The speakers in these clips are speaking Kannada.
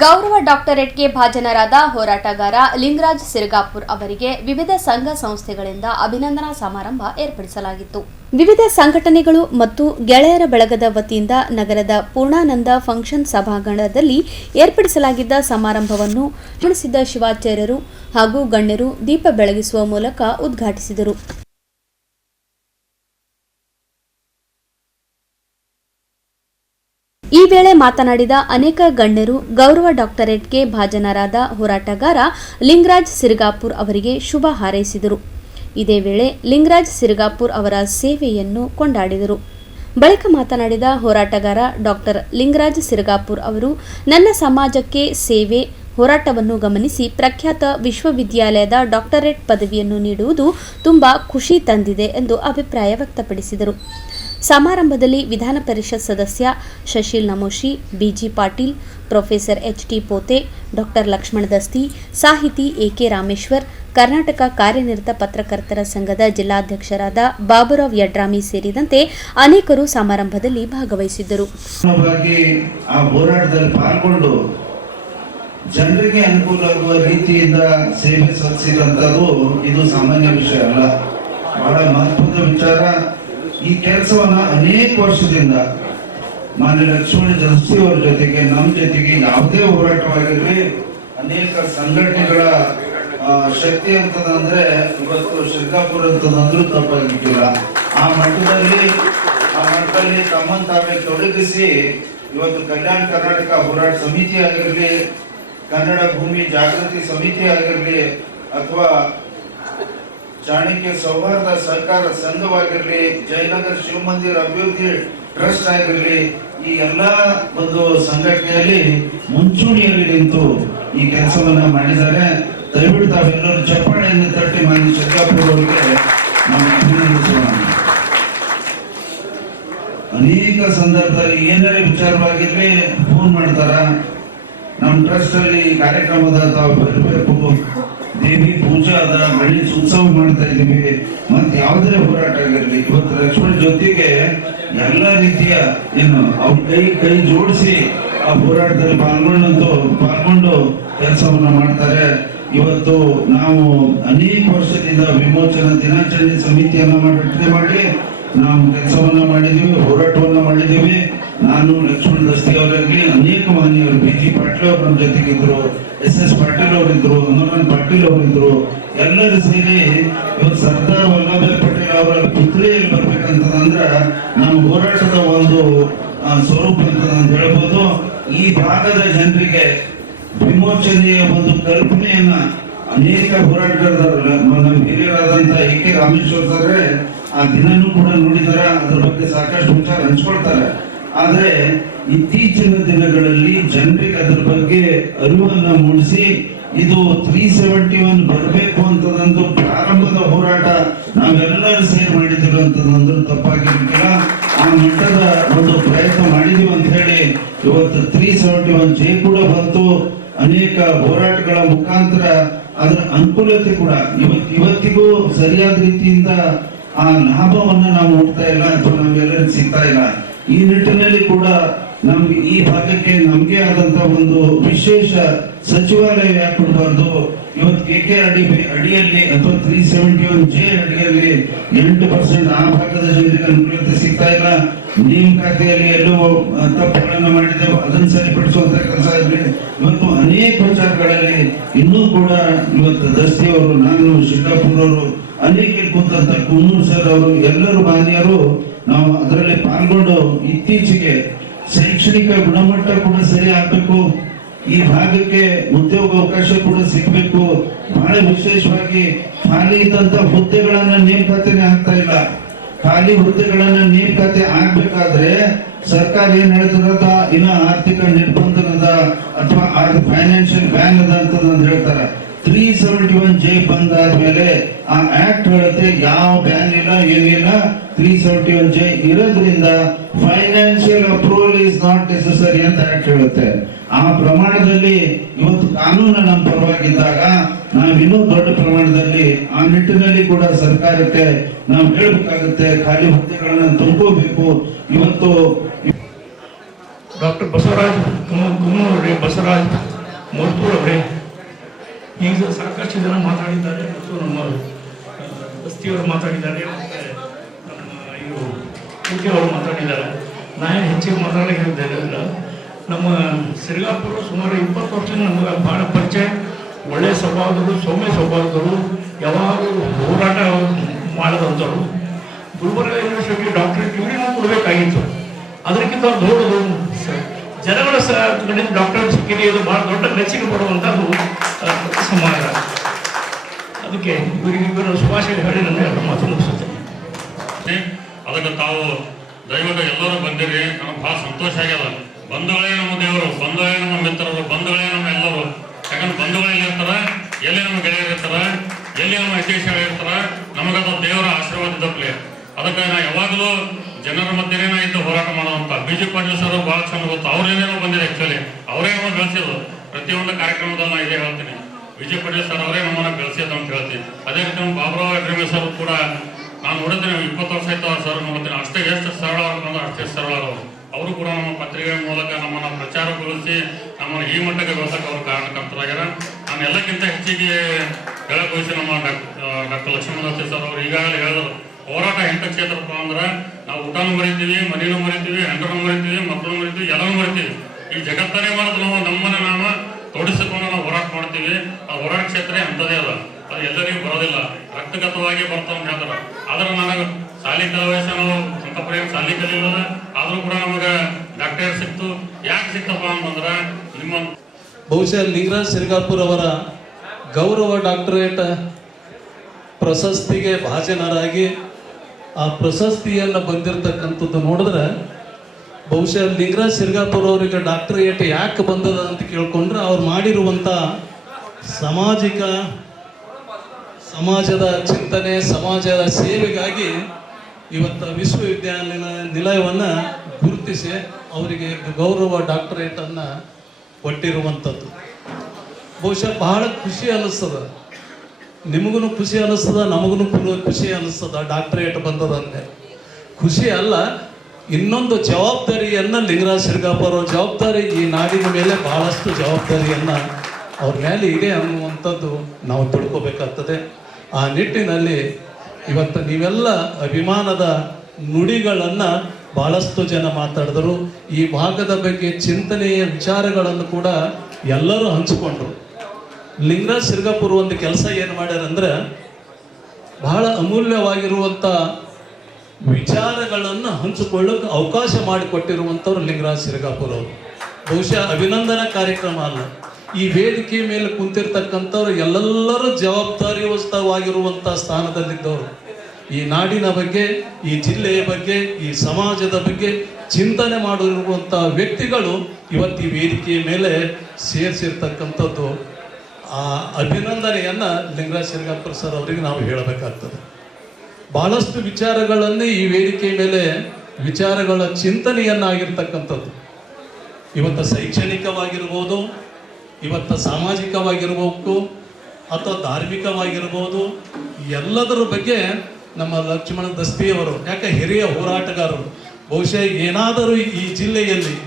ಗೌರವ ಡಾಕ್ಟರೇಟ್ಗೆ ಭಾಜನರಾದ ಹೋರಾಟಗಾರ ಲಿಂಗರಾಜ್ ಸಿರಗಾಪುರ್ ಅವರಿಗೆ ವಿವಿಧ ಸಂಘ ಸಂಸ್ಥೆಗಳಿಂದ ಅಭಿನಂದನಾ ಸಮಾರಂಭ ಏರ್ಪಡಿಸಲಾಗಿತ್ತು. ವಿವಿಧ ಸಂಘಟನೆಗಳು ಮತ್ತು ಗೆಳೆಯರ ಬಳಗದ ವತಿಯಿಂದ ನಗರದ ಪೂರ್ಣಾನಂದ ಫಂಕ್ಷನ್ ಸಭಾಂಗಣದಲ್ಲಿ ಏರ್ಪಡಿಸಲಾಗಿದ್ದ ಸಮಾರಂಭವನ್ನು ತಿಳಿಸಿದ ಶಿವಾಚಾರ್ಯರು ಹಾಗೂ ಗಣ್ಯರು ದೀಪ ಬೆಳಗಿಸುವ ಮೂಲಕ ಉದ್ಘಾಟಿಸಿದರು. ಈ ವೇಳೆ ಮಾತನಾಡಿದ ಅನೇಕ ಗಣ್ಯರು ಗೌರವ ಡಾಕ್ಟರೇಟ್ಗೆ ಭಾಜನರಾದ ಹೋರಾಟಗಾರ ಲಿಂಗರಾಜ್ ಸಿರಗಾಪುರ್ ಅವರಿಗೆ ಶುಭ ಹಾರೈಸಿದರು. ಇದೇ ವೇಳೆ ಲಿಂಗರಾಜ್ ಸಿರಗಾಪುರ್ ಅವರ ಸೇವೆಯನ್ನು ಕೊಂಡಾಡಿದರು. ಬಳಿಕ ಮಾತನಾಡಿದ ಹೋರಾಟಗಾರ ಡಾಕ್ಟರ್ ಲಿಂಗರಾಜ್ ಸಿರಗಾಪುರ್ ಅವರು, ನನ್ನ ಸಮಾಜಕ್ಕೆ ಸೇವೆ ಹೋರಾಟವನ್ನು ಗಮನಿಸಿ ಪ್ರಖ್ಯಾತ ವಿಶ್ವವಿದ್ಯಾಲಯದ ಡಾಕ್ಟರೇಟ್ ಪದವಿಯನ್ನು ನೀಡುವುದು ತುಂಬಾ ಖುಷಿ ತಂದಿದೆ ಎಂದು ಅಭಿಪ್ರಾಯ ವ್ಯಕ್ತಪಡಿಸಿದರು. ಸಮಾರಂಭದಲ್ಲಿ ವಿಧಾನ ಪರಿಷತ್ ಸದಸ್ಯ Shashil Namoshi, B G Patil, professor H T. Pote, doctor Lakshman Dasti, ಸಾಹಿತಿ ಎ.ಕೆ. ರಾಮೇಶ್ವರ್, ಕರ್ನಾಟಕ ಕಾರ್ಯನಿರತ ಪತ್ರಕರ್ತರ ಸಂಘದ ಜಿಲ್ಲಾಧ್ಯಕ್ಷರಾದ ಬಾಬುರಾವ್ ಯಡ್ರಾಮಿ ಸೇರಿದಂತೆ ಅನೇಕರು ಸಮಾರಂಭದಲ್ಲಿ ಭಾಗವಹಿಸಿದ್ದರು. ಜನರಿಗೆ ಅನುಕೂಲವಾಗುವ ರೀತಿಯಿಂದ ಸೇವೆ ಸಲ್ಲಿಸಿದಂಥದ್ದು ಇದು ಸಾಮಾನ್ಯ ವಿಷಯ ಅಲ್ಲ, ಬಹಳ ಮಹತ್ವದ ವಿಚಾರ. ಈ ಕೆಲಸವನ್ನ ಅನೇಕ ವರ್ಷದಿಂದ ಮಾನ್ಯ ಲಕ್ಷ್ಮಣ ದಸ್ತಿ ಅವರ ಜೊತೆಗೆ ನಮ್ಮ ಜೊತೆಗೆ ಯಾವುದೇ ಹೋರಾಟವಾಗಿರಲಿ ಅನೇಕ ಸಂಘಟನೆಗಳ ಶಕ್ತಿ ಅಂತದಂದ್ರೆ ಇವತ್ತು ಸಿರಗಾಪುರ ಅಂತಂದ್ರೂ ತಪ್ಪಾಗಿಲ್ಲ. ಆ ಮಟ್ಟದಲ್ಲಿ ತಮ್ಮನ್ನು ತಾವೇ ತೊಡಗಿಸಿ ಇವತ್ತು ಕಲ್ಯಾಣ ಕರ್ನಾಟಕ ಹೋರಾಟ ಸಮಿತಿ ಆಗಿರಲಿ, ಕನ್ನಡ ಭೂಮಿ ಜಾಗೃತಿ ಸಮಿತಿ ಆಗಿರಲಿ, ಅಥವಾ ಚಾಣಕ್ಯ ಸೌಹಾರ್ದ ಸರ್ಕಾರ ಸಂಘವಾಗಿರಲಿ, ಜಯನಗರ ಶಿವಮಂದಿರ ಅಭಿವೃದ್ಧಿ ಟ್ರಸ್ಟ್ ಆಗಿರಲಿ, ಈ ಎಲ್ಲಾ ಒಂದು ಸಂಘಟನೆಯಲ್ಲಿ ಮುಂಚೂಣಿಯಲ್ಲಿ ನಿಂತು ಈ ಕೆಲಸವನ್ನ ಮಾಡಿದ್ದಾರೆ. ದಯವಿಟ್ಟು ತಾವೆಲ್ಲರೂ ಚಪ್ಪಾಳೆಯನ್ನು ತಟ್ಟಿ ಮಾನ್ಯ ಸಿರಗಾಪುರ್ ಅವರಿಗೆ ನಾವು ಅಭಿನಂದಿಸೋಣ. ಅನೇಕ ಸಂದರ್ಭದಲ್ಲಿ ಏನಾರೇ ವಿಚಾರವಾಗಿರ್ಲಿ ಫೋನ್ ಮಾಡ್ತಾರ, ನಮ್ಮ ಟ್ರಸ್ಟ್ ಅಲ್ಲಿ ಕಾರ್ಯಕ್ರಮದ ತಾವು ಬರಬೇಕು, ದೇವಿ ಪೂಜಾ ಅದ, ಗಣೇಶ ಉತ್ಸವ ಮಾಡ್ತಾ ಇದೀವಿ, ಮತ್ತೆ ಯಾವುದೇ ಹೋರಾಟ ಆಗಿರ್ಲಿ ಇವತ್ತು ಲಕ್ಷ್ಮಣ ಜೊತೆಗೆ ಎಲ್ಲ ರೀತಿಯ ಅವ್ರ ಕೈ ಜೋಡಿಸಿ ಆ ಹೋರಾಟದಲ್ಲಿ ಪಾಲ್ಗೊಂಡು ಕೆಲಸವನ್ನ ಮಾಡ್ತಾರೆ. ಇವತ್ತು ನಾವು ಅನೇಕ ವರ್ಷದಿಂದ ವಿಮೋಚನಾ ದಿನಾಚರಣೆ ಸಮಿತಿಯನ್ನ ರಚನೆ ಮಾಡಿ ನಾವು ಕೆಲಸವನ್ನ ಮಾಡಿದೀವಿ, ಹೋರಾಟವನ್ನ ಮಾಡಿದೀವಿ. ನಾನು ಲಕ್ಷ್ಮಣ ದಸ್ತಿ ಅವರಲ್ಲಿ ಅನೇಕ ಮಾನ್ಯವರು, ಬಿ.ಜಿ. ಪಾಟೀಲ್ ಅವರು ನಮ್ಮ ಜೊತೆಗಿದ್ರು, ಎಸ್.ಎಸ್. ಪಾಟೀಲ್ ಅವರಿದ್ರು, ಹನುಮಾನ್ ಪಾಟೀಲ್ ಅವರಿದ್ರು, ಎಲ್ಲರೂ ಸೇರಿ ಇವತ್ತು ಸರ್ದಾರ್ ವಲ್ಲಭಾಯ್ ಪಟೇಲ್ ಅವರ ಪುತ್ರಿಯಲ್ಲಿ ಬರ್ಬೇಕಂತಂದ್ರ ನಮ್ಮ ಹೋರಾಟದ ಒಂದು ಸ್ವರೂಪ ಅಂತ ಹೇಳ್ಬೋದು. ಈ ಭಾಗದ ಜನರಿಗೆ ವಿಮೋಚನೆಯ ಒಂದು ಕಲ್ಪನೆಯನ್ನ ಅನೇಕ ಹೋರಾಟಗಾರರ ನಮ್ಮ ಹಿರಿಯರಾದಂತ ಎ.ಕೆ. ರಾಮೇಶ್ವರ್ ಸರ್ ಆ ದಿನನೂ ಕೂಡ ನೋಡಿದಾರೆ, ಅದ್ರ ಬಗ್ಗೆ ಸಾಕಷ್ಟು ವಿಚಾರ ಹಂಚ್ಕೊಳ್ತಾರೆ. ಆದ್ರೆ ಇತ್ತೀಚಿನ ದಿನಗಳಲ್ಲಿ ಜನರಿಗೆ ಅದ್ರ ಬಗ್ಗೆ ಅರಿವನ್ನ ಮೂಡಿಸಿ ಇದು 371 ಬರಬೇಕು ಅಂತದಂದು ಪ್ರಾರಂಭದ ಹೋರಾಟ ನಾವೆಲ್ಲರೂ ಸೇರಿ ಮಾಡಿದ್ದೀವಿ ಅಂತದಂದ್ರೂ ತಪ್ಪಾಗಿರ್ಲಿಕ್ಕಿಲ್ಲ. ಆ ಮಟ್ಟದ ಒಂದು ಪ್ರಯತ್ನ ಮಾಡಿದೀವಿ ಅಂತ ಹೇಳಿ ಇವತ್ತು 371 ಜೆ ಕೂಡ ಬಂತು. ಅನೇಕ ಹೋರಾಟಗಳ ಮುಖಾಂತರ ಅದರ ಅನುಕೂಲತೆ ಕೂಡ ಇವತ್ತಿಗೂ ಸರಿಯಾದ ರೀತಿಯಿಂದ ಆ ಲಾಭವನ್ನ ನಾವು ನೋಡ್ತಾ ಇಲ್ಲ ಅಥವಾ ನಮ್ಗೆಲ್ಲರಿಗೂ ಸಿಗ್ತಾ ಇಲ್ಲ. ಈ ನಿಟ್ಟಿನಲ್ಲಿ ಕೂಡ ನಮ್ಗೆ ಈ ಭಾಗಕ್ಕೆ ನಮ್ಗೆ ಆದಂತ ಒಂದು ವಿಶೇಷ ಸಚಿವಾಲಯ ಯಾಕೆ ಕೊಡಬಾರ್ದು? ಇವತ್ತು ಕೆ ಅಡಿಯಲ್ಲಿ ಅಥವಾ 371 ಜೆ ಅಡಿಯಲ್ಲಿ 8% ಆ ಭಾಗದ ಜನರಿಗೆ ಅನುಕೂಲತೆ ಸಿಗ್ತಾ ಇಲ್ಲ. ನೇಮಕಾತಿಯಲ್ಲಿ ಎಲ್ಲೋ ತಪ್ಪುಗಳನ್ನ ಮಾಡಿದ್ದೇವೆ, ಅದನ್ನು ಸರಿಪಡಿಸುವಂತ ಕೆಲಸ ಇರಲಿ. ಇವತ್ತು ಅನೇಕ ವಿಚಾರಗಳಲ್ಲಿ ಇನ್ನೂ ಕೂಡ ಇವತ್ತು ದಸ್ತಿ ಅವರು, ನಾನು, ಸಿರಗಾಪುರ್ ಅವರು, ಅನೇಕ ಕೂತಂತ ಕುನ್ನೂರ್ ಸರ್ ಅವರು, ಎಲ್ಲರೂ ಮಾನ್ಯರು ನಾವು ಅದರಲ್ಲಿ ಪಾಲ್ಗೊಂಡು ಇತ್ತೀಚೆಗೆ ಶೈಕ್ಷಣಿಕ ಗುಣಮಟ್ಟ ಕೂಡ ಸರಿ ಆಗ್ಬೇಕು, ಈ ಭಾಗಕ್ಕೆ ಉದ್ಯೋಗ ಅವಕಾಶ ಕೂಡ ಸಿಗ್ಬೇಕು. ಬಹಳ ವಿಶೇಷವಾಗಿ ಖಾಲಿ ಇದ್ದಂತ ಹುದ್ದೆಗಳನ್ನ ನೇಮಕಾತಿನೇ ಆಗ್ತಾ ಇಲ್ಲ. ಖಾಲಿ ಹುದ್ದೆಗಳನ್ನ ನೇಮಕಾತಿ ಆಗ್ಬೇಕಾದ್ರೆ ಸರ್ಕಾರ ಏನ್ ಹೇಳ್ತದ, ಇನ್ನ ಆರ್ಥಿಕ ನಿರ್ಬಂಧನದ ಅಥವಾ ಫೈನಾನ್ಷಿಯಲ್ ಬ್ಯಾನ್ ಅದ ಅಂತ ಹೇಳ್ತಾರೆ. 371 ಜೆ ಬಂದಾದ್ಮೇಲೆ ಆ ಆಕ್ಟ್ ಹೇಳುತ್ತೆ ಯಾವ ಬ್ಯಾನ್ ಇಲ್ಲ, ಏನಿಲ್ಲ. 371 ಜೆ ಇರೋದ್ರಿಂದ financial approval is not necessary ಅಂತ ಆಕ್ಟ್ ಹೇಳುತ್ತೆ. ಆ ಪ್ರಮಾಣದಲ್ಲಿ ಇವತ್ತು ಕಾನೂನು ನಮ್ಮ ಪರವಾಗಿದ್ದಾಗ ನಾವು ಇನ್ನೂ ದೊಡ್ಡ ಪ್ರಮಾಣದಲ್ಲಿ ಆ ನಿಟ್ಟಿನಲ್ಲಿ ಕೂಡ ಸರ್ಕಾರಕ್ಕೆ ನಾವು ಹೇಳ್ಬೇಕಾಗುತ್ತೆ, ಖಾಲಿ ಹುದ್ದೆಗಳನ್ನ ತುಂಬೋಬೇಕು. ಇವತ್ತು ಡಾಕ್ಟರ್ ಬಸವರಾಜ್ ಕುಮ್ಮನವರೇ, ಬಸವರಾಜ್ ಮೋರ್ಪೂರವರೇ, ಈಗ ಸಾಕಷ್ಟು ಜನ ಮಾತಾಡಿದ್ದಾರೆ ಮತ್ತು ನಮ್ಮ ಬಸ್ತಿಯವರು ಮಾತಾಡಿದ್ದಾರೆ, ನಮ್ಮ ಇವರು ಅವರು ಮಾತಾಡಿದ್ದಾರೆ. ನಾನು ಹೆಚ್ಚಿಗೆ ಮಾತಾಡಲಿಕ್ಕಿದ್ದೇನೆ. ನಮ್ಮ ಸಿರ್ಗಾಪುರ ಸುಮಾರು 20 ವರ್ಷ ನಮಗೆ ಭಾಳ ಪರಿಚಯ, ಒಳ್ಳೆಯ ಸ್ವಭಾವದವರು, ಸೌಮ್ಯ ಸ್ವಭಾವದವರು, ಯಾವಾಗಲೂ ಹೋರಾಟ ಮಾಡದಂಥವ್ರು. ಗುಲ್ಬರ್ಗ ಯೂನಿವರ್ಸಿಟಿ ಡಾಕ್ಟರೇಟ್ ಡಿಗ್ರಿನೂ ಕೊಡಬೇಕಾಗಿತ್ತು. ಅದಕ್ಕಿಂತ ದೊಡ್ಡದು ಜನಗಳ ಕಡೆಯಿಂದ ಡಾಕ್ಟರೇಟ್ ಸಿಕ್ಕಿದೆ, ಇದು ಭಾಳ ದೊಡ್ಡ ಮೆಚ್ಚುಗೆ ಪಡುವಂಥದ್ದು ಸಮಾಜ. ಅದಕ್ಕೆ ಇವರಿಗಿಬ್ಬರು ಶುಭಾಶಯ ಹೇಳಿ ನನ್ನ ಎರಡು ಮಾತು ಮುಗಿಸುತ್ತೇನೆ. ಅದಕ್ಕೆ ತಾವು ದಯವಿಟ್ಟು ಎಲ್ಲರೂ ಬಂದಿರಿ, ನಮಗೆ ಭಾಳ ಸಂತೋಷ ಆಗ್ಯದ. ಬಂಧುಗಳೇ ನಮ್ಮ ದೇವರು, ಬಂಧುಗಳೇ ನಮ್ಮ ಮಿತ್ರರು, ಬಂಧುಗಳೇ ನಮ್ಮ ಎಲ್ಲರೂ. ಯಾಕಂದ್ರೆ ಬಂಧುಗಳಲ್ಲಿ ಇರ್ತಾರೆ, ಎಲ್ಲಿ ನಮ್ಮ ಗೆಳೆಯರು ಇರ್ತಾರೆ, ಎಲ್ಲಿ ನಮ್ಮ ಹಿತೈಷಿಗಳು ಇರ್ತಾರೆ, ನಮಗದು ದೇವರ ಆಶೀರ್ವಾದ ಇದ್ದಪ್ಲೆ. ಅದಕ್ಕೆ ನಾ ಯಾವಾಗಲೂ ಜನರ ಮಧ್ಯೆನೇ ಇದ್ದು ಹೋರಾಟ ಮಾಡುವಂಥ BG ಪಾಟೀಲ್ ಸರ್ ಭಾಳ ಚಂದ ಗೊತ್ತು. ಅವ್ರೇನೇನೋ ಬಂದಿದೆ, ಆ್ಯಕ್ಚುಲಿ ಅವರೇ ನಮಗೆ ಬೆಳೆಸಿದ್ರು. ಪ್ರತಿಯೊಂದು ಕಾರ್ಯಕ್ರಮದಲ್ಲಿ ನಾನು ಇದೇ ಹೇಳ್ತೀನಿ, BG ಪಾಟೀಲ್ ಸರ್ ಅವರೇ ನಮ್ಮನ್ನು ಬೆಳೆಸಿದ್ದು ಅಂತ ಹೇಳ್ತೀನಿ. ಅದೇ ರೀತಿ ನಮ್ಮ ಬಾಬುರಾವ್ ಅಡ್ರಿಮೆ ಸರ್ ಕೂಡ ನಾನು ನೋಡಿದ್ದೇನೆ, 20 ವರ್ಷ ಆಯ್ತು ಸರ್ ನೋಡ್ತೀನಿ. ಅಷ್ಟೇ ಎಷ್ಟು ಸರಳ ಅಂದ್ರೆ ಅಷ್ಟೇ ಸರಳ ಅವರು ಕೂಡ ನಮ್ಮ ಪತ್ರಿಕೆ ಮೂಲಕ ನಮ್ಮನ್ನು ಪ್ರಚಾರಗೊಳಿಸಿ ನಮ್ಮನ್ನು ಈ ಮಟ್ಟಕ್ಕೆ ಬೆಳೆಸಕ್ಕೆ ಅವರು ಕಾರಣಕರ್ತರಾಗ್ಯಾರ. ನಾನು ಎಲ್ಲಕ್ಕಿಂತ ಹೆಚ್ಚಿಗೆ ಹೇಳಕ್ ಬಯಸಿ ನಮ್ಮ ಡಾಕ್ಟರ್ ಲಕ್ಷ್ಮಣದಾಸ್ ಸರ್ ಅವರು ಈಗಾಗಲೇ ಹೇಳಿದ್ರು, ಹೋರಾಟ ಎಂಥ ಕ್ಷೇತ್ರಪ್ಪ ಅಂದ್ರೆ ನಾವು ಊಟನೂ ಮರಿತೀವಿ, ಮನೆಯೂ ಮರಿತೀವಿ, ಹೆಂಡರನ್ನು ಮರಿತೀವಿ, ಮಕ್ಕಳು ಮರಿತೀವಿ, ಎಲ್ಲನೂ ಮರಿತೀವಿ. ಈ ಜಗತ್ತನ್ನೇ ಮಾಡೋದು ನಾವು ನಮ್ಮನ್ನು ನಾವು ತೊಡಿಸಿಕೊಂಡು ನಾವು ಹೋರಾಟ ಮಾಡ್ತೀವಿ. ಆ ಹೋರಾಟ ಕ್ಷೇತ್ರ ಅಂಥದೇ ಅಲ್ಲ, ಅದು ಎಲ್ಲರಿಗೂ ಬರೋದಿಲ್ಲ, ರಕ್ತಗತವಾಗಿ ಬರ್ತಾವ ಅಂತ ಹೇಳ್ತಾರೆ. ಆದ್ರೆ ನನಗೆ ಶಾಲೆ ವಯಸ್ಸ ನಾವು ಅಂತ ಪ್ರೇಮ ಶಾಲೆ ಕಲಿಯೋದ, ಆದರೂ ಕೂಡ ನಮಗೆ ಡಾಕ್ಟರೇಟ್ ಸಿಕ್ತು. ಯಾಕೆ ಸಿಕ್ತಪ್ಪ ಅಂತಂದ್ರೆ ನಿಮ್ಮ ಬಹುಶಃ ಲಿಂಗರಾಜ್ ಸಿರ್ಗಾಪುರ್ ಅವರ ಗೌರವ ಡಾಕ್ಟರೇಟ್ ಪ್ರಶಸ್ತಿಗೆ ಭಾಜನರಾಗಿ ಆ ಪ್ರಶಸ್ತಿಯನ್ನು ಬಂದಿರತಕ್ಕಂಥದ್ದು ನೋಡಿದ್ರೆ ಬಹುಶಃ ಲಿಂಗರಾಜ್ ಸಿರ್ಗಾಪುರ್ ಅವರಿಗೆ ಡಾಕ್ಟರೇಟ್ ಯಾಕೆ ಬಂದದ ಅಂತ ಕೇಳ್ಕೊಂಡ್ರೆ ಅವ್ರು ಮಾಡಿರುವಂಥ ಸಮಾಜದ ಚಿಂತನೆ, ಸಮಾಜದ ಸೇವೆಗಾಗಿ ಇವತ್ತು ವಿಶ್ವವಿದ್ಯಾನಿಲಯವನ್ನು ಗುರುತಿಸಿ ಅವರಿಗೆ ಗೌರವ ಡಾಕ್ಟರೇಟನ್ನು ಕೊಟ್ಟಿರುವಂಥದ್ದು ಬಹುಶಃ ಬಹಳ ಖುಷಿ ಅನ್ನಿಸ್ತದ. ನಿಮಗೂ ಖುಷಿ ಅನ್ನಿಸ್ತದ, ನಮಗೂ ಖುಷಿ ಅನ್ನಿಸ್ತದ. ಡಾಕ್ಟರೇಟ್ ಬಂದದಂತೆ ಖುಷಿ ಅಲ್ಲ, ಇನ್ನೊಂದು ಜವಾಬ್ದಾರಿಯನ್ನು ಲಿಂಗರಾಜ್ ಸಿರ್ಗಾಪುರ ಜವಾಬ್ದಾರಿ, ಈ ನಾಡಿನ ಮೇಲೆ ಬಹಳಷ್ಟು ಜವಾಬ್ದಾರಿಯನ್ನು ಅವ್ರ ಮೇಲೆ ಇದೆ ಅನ್ನುವಂಥದ್ದು ನಾವು ತಿಳ್ಕೊಬೇಕಾಗ್ತದೆ. ಆ ನಿಟ್ಟಿನಲ್ಲಿ ಇವತ್ತು ನೀವೆಲ್ಲ ಅಭಿಮಾನದ ನುಡಿಗಳನ್ನು ಬಹಳಷ್ಟು ಜನ ಮಾತಾಡಿದರು. ಈ ಭಾಗದ ಬಗ್ಗೆ ಚಿಂತನೆಯ ವಿಚಾರಗಳನ್ನು ಕೂಡ ಎಲ್ಲರೂ ಹಂಚಿಕೊಂಡ್ರು. ಲಿಂಗರಾಜ್ ಸಿರ್ಗಾಪುರ್ ಒಂದು ಕೆಲಸ ಏನು ಮಾಡ್ಯಾರಂದ್ರೆ ಬಹಳ ಅಮೂಲ್ಯವಾಗಿರುವಂಥ ವಿಚಾರಗಳನ್ನು ಹಂಚಿಕೊಳ್ಳೋಕೆ ಅವಕಾಶ ಮಾಡಿಕೊಟ್ಟಿರುವಂಥವ್ರು ಲಿಂಗರಾಜ್ ಸಿರ್ಗಾಪುರ್ ಅವರು. ಬಹುಶಃ ಅಭಿನಂದನಾ ಕಾರ್ಯಕ್ರಮ ಅಲ್ಲ, ಈ ವೇದಿಕೆ ಮೇಲೆ ಕುಂತಿರ್ತಕ್ಕಂಥವ್ರು ಎಲ್ಲರೂ ಜವಾಬ್ದಾರಿಯುತವಾಗಿರುವಂಥ ಸ್ಥಾನದಲ್ಲಿದ್ದವರು. ಈ ನಾಡಿನ ಬಗ್ಗೆ, ಈ ಜಿಲ್ಲೆಯ ಬಗ್ಗೆ, ಈ ಸಮಾಜದ ಬಗ್ಗೆ ಚಿಂತನೆ ಮಾಡಿರುವಂಥ ವ್ಯಕ್ತಿಗಳು ಇವತ್ತು ಈ ವೇದಿಕೆಯ ಮೇಲೆ ಸೇರಿಸಿರ್ತಕ್ಕಂಥದ್ದು. ಆ ಅಭಿನಂದನೆಯನ್ನು ಲಿಂಗರಾಜ್ ಸಿರ್ಗಾಪುರ್ ಸರ್ ಅವರಿಗೆ ನಾವು ಹೇಳಬೇಕಾಗ್ತದೆ. ಬಹಳಷ್ಟು ವಿಚಾರಗಳನ್ನೇ ಈ ವೇದಿಕೆಯ ಮೇಲೆ ವಿಚಾರಗಳ ಚಿಂತನೆಯನ್ನಾಗಿರ್ತಕ್ಕಂಥದ್ದು. ಇವತ್ತು ಶೈಕ್ಷಣಿಕವಾಗಿರ್ಬೋದು, ಇವತ್ತು ಸಾಮಾಜಿಕವಾಗಿರ್ಬೇಕು, ಅಥವಾ ಧಾರ್ಮಿಕವಾಗಿರ್ಬೋದು, ಎಲ್ಲದರ ಬಗ್ಗೆ ನಮ್ಮ ಲಕ್ಷ್ಮಣ ದಸ್ತಿಯವರು, ಯಾಕೆ ಹಿರಿಯ ಹೋರಾಟಗಾರರು, ಬಹುಶಃ ಏನಾದರೂ ಈ ಜಿಲ್ಲೆಯಲ್ಲಿ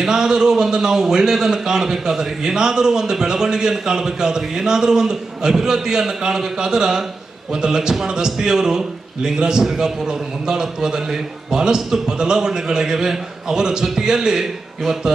ಏನಾದರೂ ಒಂದು ನಾವು ಒಳ್ಳೆಯದನ್ನು ಕಾಣಬೇಕಾದರೆ, ಏನಾದರೂ ಒಂದು ಬೆಳವಣಿಗೆಯನ್ನು ಕಾಣಬೇಕಾದ್ರೆ, ಏನಾದರೂ ಒಂದು ಅಭಿವೃದ್ಧಿಯನ್ನು ಕಾಣಬೇಕಾದ್ರೆ ಒಂದು ಲಕ್ಷ್ಮಣ ದಸ್ತಿಯವರು ಲಿಂಗರಾಜ್ ಸಿರ್ಗಾಪುರ್ ಅವರ ಮುಂದಾಳತ್ವದಲ್ಲಿ ಬಹಳಷ್ಟು ಬದಲಾವಣೆಗಳಿವೆ. ಅವರ ಜೊತೆಯಲ್ಲಿ ಇವತ್ತು